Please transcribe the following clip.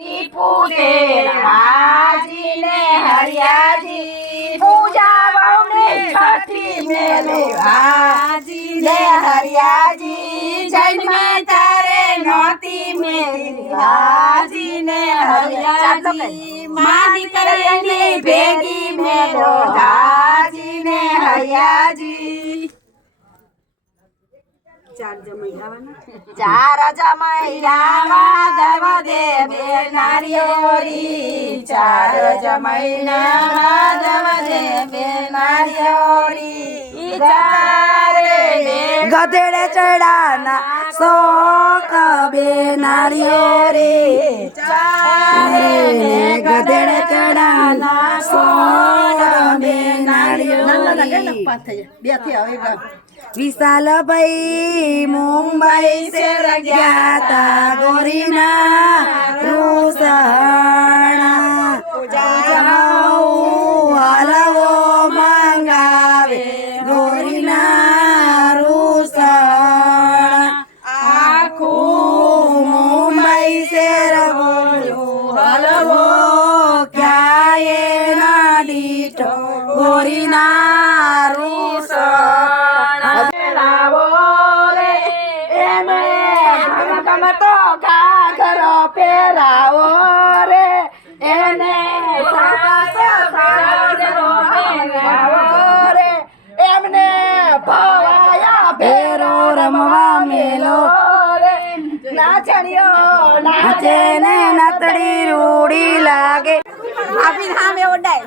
ટીપુ હાજી ને હરિયાજી પૂજા વહુને છઠી મેલે હાજી ને હરિયાજી જન્મે તારે નોતી મેલી હાજી ને હરિયાજી મા દીકરીની ભેગી મેલો હાજી ને હરિયાજી ચાર જમૈયા દવ દે બે નારિયોરી ચાર જમૈયા દવ દે બે નારિયોરી ગધેડે ચડાના શોક બે નારિયોરી ગધેડે ચડાના શોક બે નારિયોરી વિશાલ ભાઈ મુંબઈ સે ગયા તા ગોરીના રૂસણા હલવો મંગાવે ગોરીના રૂસણા આખું મુંબઈ શેર બોલ્યું હલવો ક્યાંય ના દીઠો ગોરીના રૂસણા તો ઘાઘરો પહેરાવો રે એને રે એમને ભવાયા ભેરો રમવા મેલો રે નાચણીઓ નાચે ને નતડી રૂડી લાગે આપી સામે ઓડાય